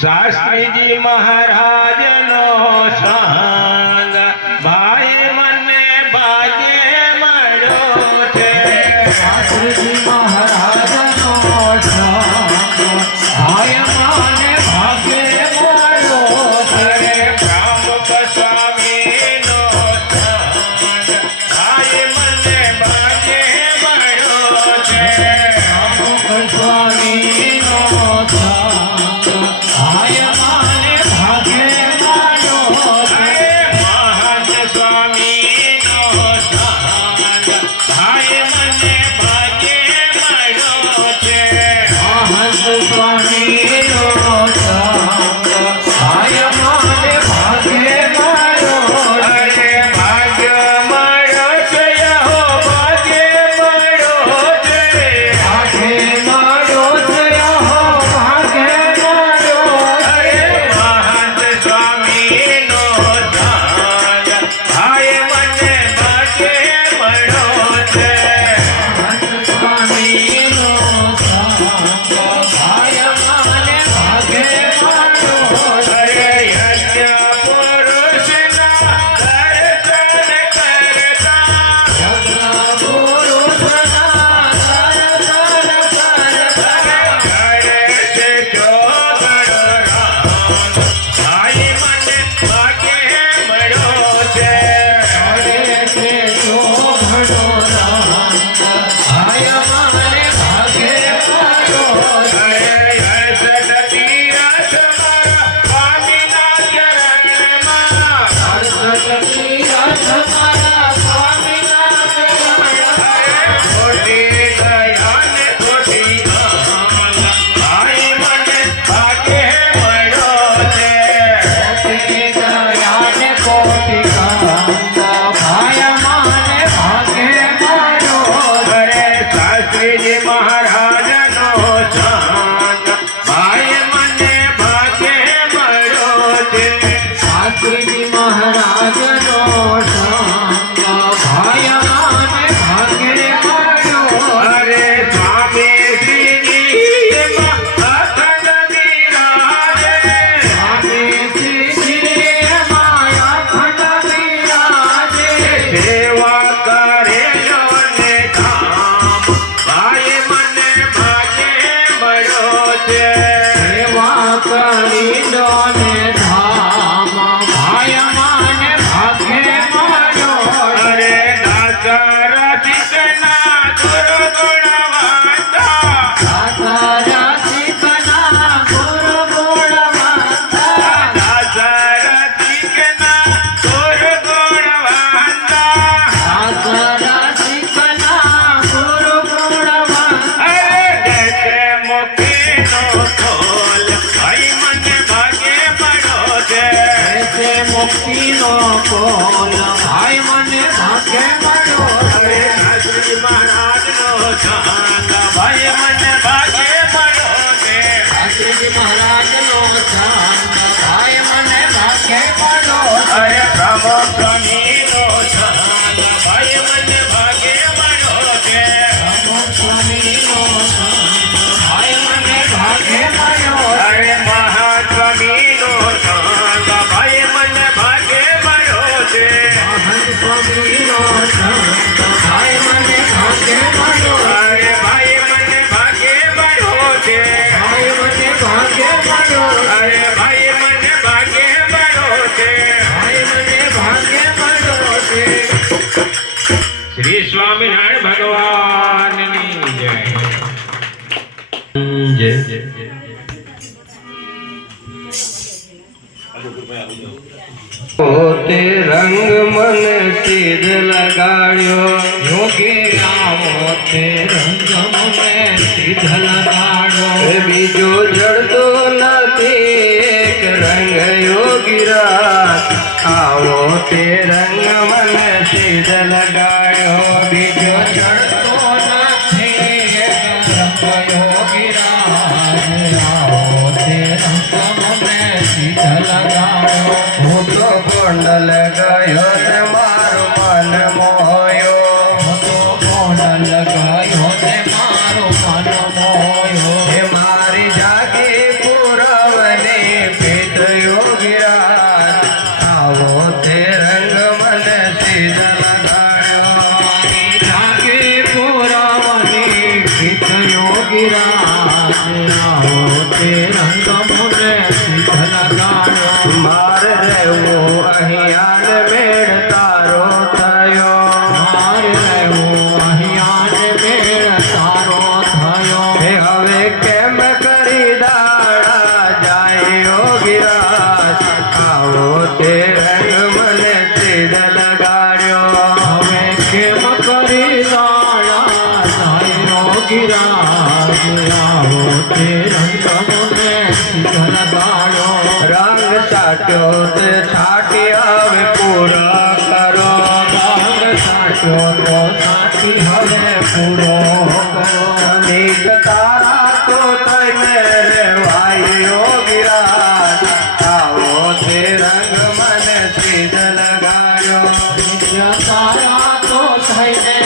શાસ્ત્રીજી મહારાજ નો સંગ ભાઈ મને ભાગ્ય મળ્યો છે. શાસ્ત્રીજી મહારાજ નો સંગ ભાઈ મને ભાગ્ય મળ્યો છે. પ્રમુખ સ્વામી નો સંગ ભાઈ મને ભાગ્ય મળ્યો છે. પ્રમુખ સ્વામી નો સંગ ભાઈ મને ભાગ્ય મળ્યો છે. મહંત સ્વામી નો સંગ ભાઈ મને ભાગ્ય મળ્યો છે. મહંત સ્વામી નો સંગ ભાઈ મને ભાગ્ય મળ્યો છે. અરે ભાગ્ય મળ્યો છે, હો ભાગ્ય મળ્યો છે. ભાગ્ય મળ્યો છે, હો ભાગ્ય મળ્યો અરે છે. મહંત સ્વામી નો સંગ ભાઈ મને ભાગ્ય મળ્યો છે. મહંત સ્વામીનો સંગ ભાઈ મને ભાગ્ય મળ્યો છે. અરે યજ્ઞ પુરુષના દર્શન કરતા પુરુષના દર્શન કરતા કરે છે ચોગડો રામ ભાઈ મને ભાગ્ય મળ્યો છે. કરે છે શોભનો રંગ ભાઈ મને ભાગ્ય મળ્યો છે. અરે હર્ષદ તીરથ મારા સ્વામીના ચરણમાં હર્ષદથી રથ મારા સ્વામીના ચરણમાં અરે ખોટી દયા ને ખોટી અમલ ભાઈ મને ભાગ્ય મળ્યો છે. કોટી દયા ને કોટી કંદ ભાઈ મને ભાગ્ય મળ્યો છે. અરે શાસ્ત્રીજી મહારાજ નો સંગ ભાઈ મને ભાગ્ય મળ્યો છે. શાસ્ત્રીજી મહારાજનો સંગ ભાઈ મને ભાગ્ય મળ્યો છે. અરે સ્વામી શ્રીજી અખંડ બિરાજે સ્વામી શ્રીજી એમાં અખંડ બિરાજે. સેવા કરે ને કામ ભાઈ મને ભાગ્ય મળ્યો છે. સેવા કરી લો ને ધામ ભાઈ મને ભાગ્ય મળ્યો છે. અરે દાસરથિકના દુર્ગુણવંતા દાસરા શીખના ગુરુ ગુણવંતા. દાસરથિકના દુર્ગુણવંતા દાસરા શીખના ગુરુ ગુણવંતા. અરે દેશે મુખીનો ખોલ ભાઈ મને ભાગ્ય મળ્યો છે. ऐसे मुक्तिनो कोल भाई मने भाग्य મળ્યો અરે છે. શાસ્ત્રી મહારાજનો સંગ ભાઈ મને ભાગ્ય મળ્યો છે. શાસ્ત્રીજી મહારાજનો સંગ ભાઈ મને ભાગ્ય મળ્યો છે. અરે પ્રમુખ સ્વામીનો સંગ ભાઈ મને ભાગ્ય મળ્યો છે. પ્રમુખ સ્વામીનો સંગ ભાઈ મને ભાગ્ય મળ્યો છે. અરે મહાસ્વામીનો સંગ ભાઈ મને ભાગ્ય મળ્યો છે. મહંત સ્વામીનો સંગ ભાઈ મને ભાગ્ય મળ્યો છે. અરે ભાઈ મને ભાગ્ય મળ્યો છે. ભાઈ મને ભાગ્ય મળ્યો છે. અરે ભાઈ મને ભાગ્ય મળ્યો છે. ભાઈ મને ભાગ્ય મળ્યો છે. શ્રી સ્વામિનારાયણ ભગવાનની જય. પોતે રંગ મન સીધ લગાડ્યો યોગી રામો તે રંગ મને સિદ્ધ લગાડ્યો. બીજો જડતો નથી એક રંગ યોગીરાજ આવો તે રંગ મન સીધ લગાડ્યો બીજો ચડતો નથી એક રંગ યોગી રાજ. આવો તે રંગ મને સિદ્ધ લગાડ્યો. હું તો કુંડલ ગયો ને મારું મન મોયો હું તો કોણ લગાયો તે મારો મન મોયો. હે મારી જાગી પુરવને યોગીરાજ આવો તે રંગ મુને શીતલ ગાળો મારે રહેવું અહીંયા ને મેળ તારો થયો મારે રહેવું અહીંયા ને મેળ તારો થયો હે હવે કેમ કરી દાડા જાય યોગીરાજ આવો તે રંગ મને સીધ લગાડ્યો હવે કેમ કરી દાડા જાય યોગીરાજ આવો તે રંગ મુને શીતલ ગાળો રંગ સાટ્યો તે છાટી હવે પૂરો કરો રંગ સાચો તો સાચી હવે પૂરો કરો નીક તારા તો તને રેવાય યોગીરાજ આવો તે રંગ મને સીધ લગાડ્યો તારા તો થઈને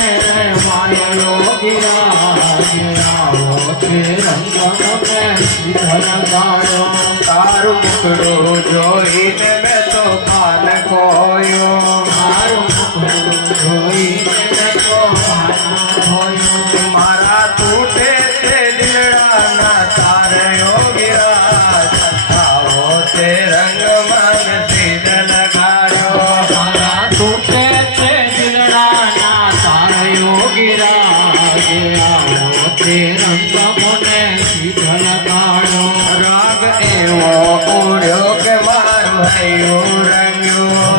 માયો યોગીરાજ આવો તે રંગ મને શીતલ ગાળો તારું મુખડું જોઈને મેં તો ખાન ખોયો મારું મુખડું જોઈને મેં તો ભાનમાં ખોયો મારા તૂટે તે દિલડાના તારે યોગીરાજ આવો તે રંગ મને સીધ લગાડ્યો મારા તૂટે છે દિલડાના તારા યોગીરાજ આવો તે રંગ મને શીતલ ગાળો રાગ એવો ઉડ્યો કે મારું હૈયું રંગ્યું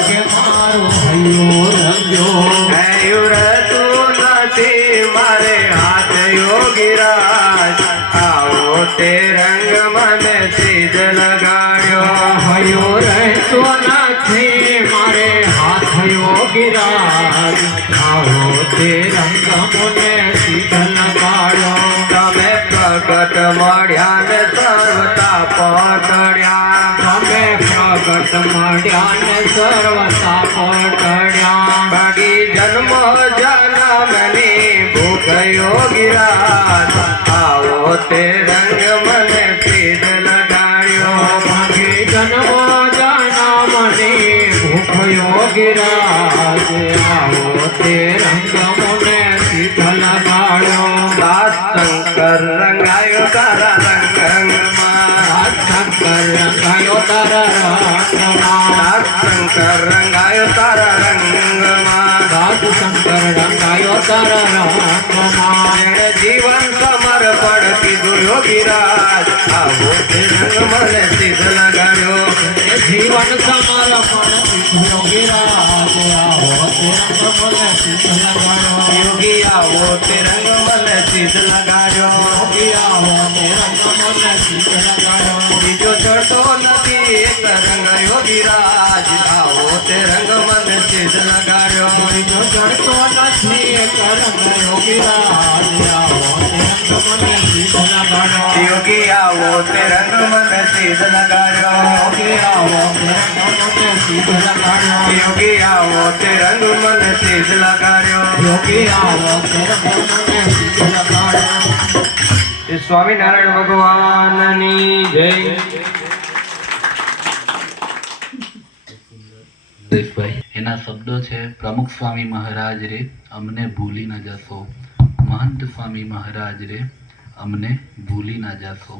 કે મારું હૈયું રંગ્યો હૈયું રહેતું નથી મારે હાથ યોગીરાજ આવો તે રંગ મને સીધ લગાડ્યો હૈયો રહેતો નથી મારે હાથ યોગીરાજ આવો તે રંગ મને શીતલ ગાળો તમે પ્રગટ મળ્યા ને સર્વતા પકડ્યા તમે પ્રગટ મળ્યા ને સર્વતા પકડ્યા ભાગી જન્મ જન્મની ભૂખ યોગીરાજ આવો તે રંગ મને સીધ લગાડ્યો ભાગે જન્મ જન્મની ભૂખ યોગીરાજ આવો તે રંગ મને શીતલ ગાળો દાસ શંકર રંગાયો તારા રંગમાં શંકર રંગાયો તારા રંગમાં દાસ શંકર રંગાયો તારા રંગમાં દાસ શંકર રંગાયો તારા રંગમાં એણે જીવન સમર્પણ કીધું યોગીરાજ આવો તે રંગ મને સીધ લગાડ્યો જીવન સમર્પણ યોગીરાજ આવો તે રંગ મને શીતલ ગાળો યોગી આવો તે રંગ મને સીધ લગાડ્યો યોગી આવો તે રંગ મને શીતલ ગાળો બીજો ચડતો નથી એક રંગ યોગીરાજ આવો તે રંગ મને સીધ લગાડ્યો બીજો ચડતો નથી એક રંગ યોગીરાજ આવો તે રંગ મને શીતલ ગાળો યોગી આવો તે રંગ મને સીધ લગાડ્યો યોગી આવો તે રંગ મને શીતલ ગાળો યોગી આવો તે રંગ મને સીધ લગાડ્યો યોગી આવો તે રંગ મને શીતલ ગાળો એ સ્વામિનારાયણ ભગવાનની જય સુરેશભાઈ એના શબ્દો છે પ્રમુખ સ્વામી મહારાજ રે અમને ભૂલી ન જશો મહંત સ્વામી મહારાજ રે અમને ભૂલી ના જશો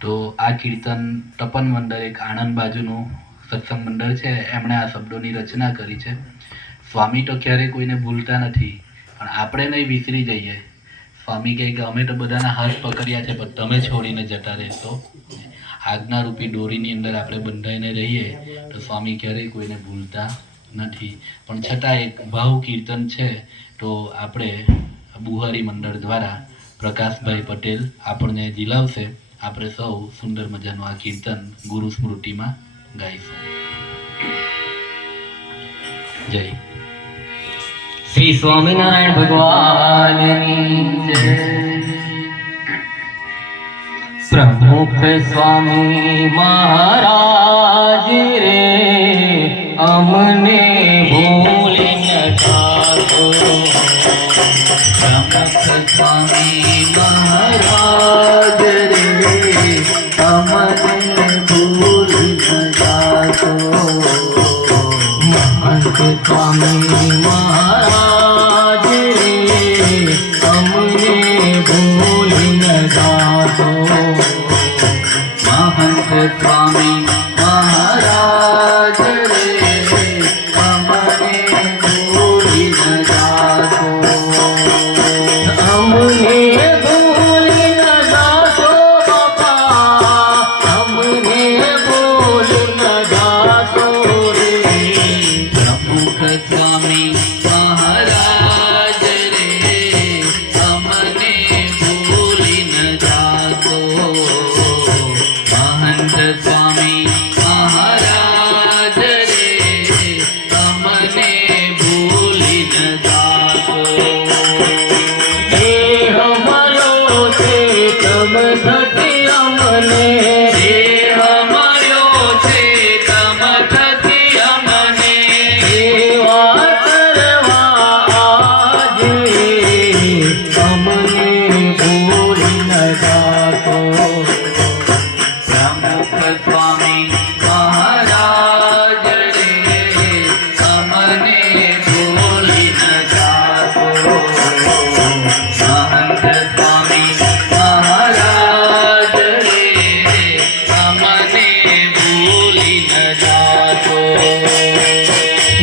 તો આ કીર્તન તપન મંડળ એક આણંદ બાજુનું સત્સંગ મંડળ છે એમણે આ શબ્દોની રચના કરી છે સ્વામી તો ક્યારેય કોઈને ભૂલતા નથી પણ આપણે નહીં વિસરી જઈએ સ્વામી કહે કે અમે તો બધાના હાથ પકડ્યા છે પણ તમે છોડીને જતા રહેશો આજ્ઞારૂપી દોરીની અંદર આપણે બંધાઈને રહીએ તો સ્વામી ક્યારેય કોઈને ભૂલતા નથી પણ છતાં એક ભાવ કીર્તન છે તો આપણે બુહારી મંડળ દ્વારા પ્રકાશભાઈ પટેલ આપણને ઝીલાવશે આપણે સૌ સુંદર મજાનું આ કીર્તન ગુરુ સ્મૃતિમાં ગાઈશું જય શ્રી સ્વામિનારાયણ ભગવાનની જય પ્રમુખ સ્વામી મહારાજ રે અમને ભૂલી ન જાતો પ્રમુખ સ્વામી મહારાજ રે અમને ભૂલી ન જાતો મહંત સ્વામી મહારાજ રે અમને ભૂલી ન જાતો મહંત સ્વામી મહારાજ રે અમને ભૂલી ન જાતો અમને ભૂલી ન જાતો બાપા અમને ભૂલી ન જાતો રે પ્રમુખ સ્વામી મહારાજ રે અમને ભૂલી ન જાતો મહંત સ્વામી મહારાજ રે અમને ભૂલી ન જાતો દેહ મળ્યો છે તમ થકી અમને દેહ મળ્યો છે તમ થકી અમને સેવા કરવા આજે અમને ભૂલી ન જાતો પ્રમુખ સ્વામી મહારાજ રે અમને ભૂલી ન જાતો મહંત સ્વામી મહારાજ રે અમને ભૂલી ન જાતો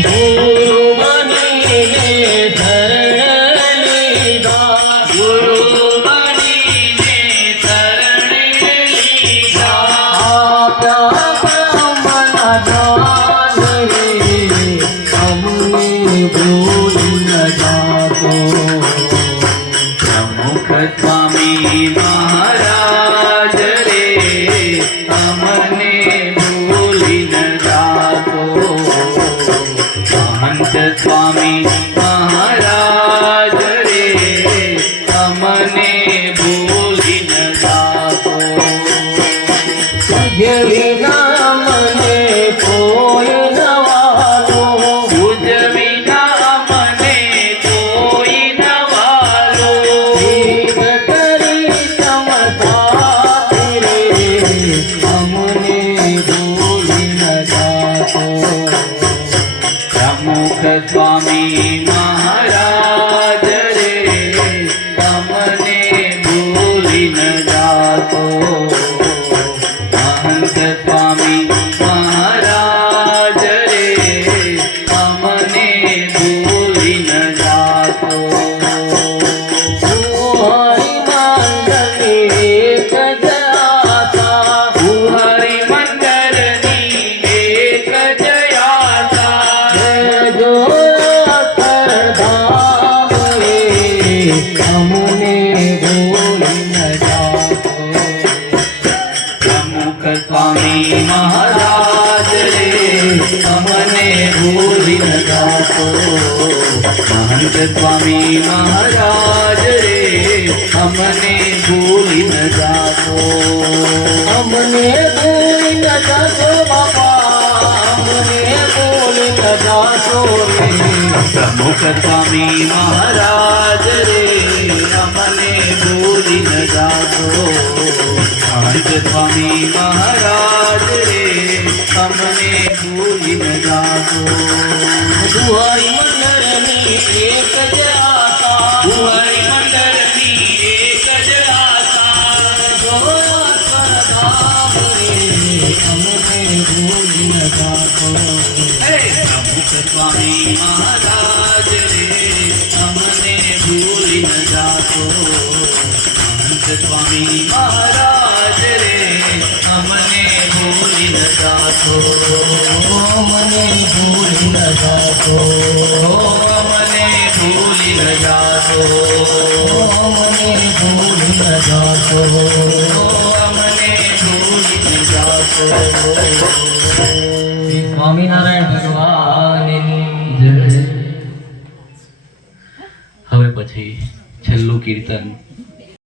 ગુરુ બનીને શરણ લીધા ગુરુ બનીને શરણ લીધા આપ્યા બ્રહ્મના દાન રે અમને ભૂલી ન જાતો પ્રમુખ સ્વામી મહારાજ રે અમને ભૂલી ન જાતો મહંત સ્વામી મહારાજ રે અમને ભૂલી ન જાતો જેવીના મને કોઈ નવાલો ઉજવીના મને કોઈ નવાલો જીત કરી ચમતા રે અમને ભૂલી ન જાતો પ્રમુખ સ્વામી મહારાજ રે અમને ભૂલી ન જાતો મહંત સ્વામી મહારાજ રે અમને ભૂલી ન જાતો હરિ મંડળની એક જ આશા હરિ મંડળની એક જ આશા જો અક્ષરધામ રે અમને ભૂલી ન જાતો પ્રમુખ સ્વામી મહારાજ રે અમને ભૂલી ન જાતો મહંત સ્વામી મહારાજ રે અમને ભૂલી ન જાતો અમને ભૂલી ન જાતો બાપા અમને ભૂલી ન જાતો રે પ્રમુખ સ્વામી મહારાજ રે અમને ભૂલી ન જાતો મહંત સ્વામી મહારાજ રે અમને ભૂલી ન જાતો દુહાઈ મંડળની એક જ આશા દુહાઈ મંડળની એક જ આશા જો અક્ષરધામ રે અમને ભૂલી ન જાતો પ્રમુખ સ્વામી મહારાજ રે અમને ભૂલી ન જાતો મહંત સ્વામી મહારાજ રે અમને ભૂલી ન જાતો મને ભૂલી ન જાતો મને ભૂલી ન જાતો મને ભૂલી ન જાતો મને ભૂલી ન જાતો શ્રી સ્વામિનારાયણ ભગવાનની જય. હવે પછી છેલ્લું કીર્તન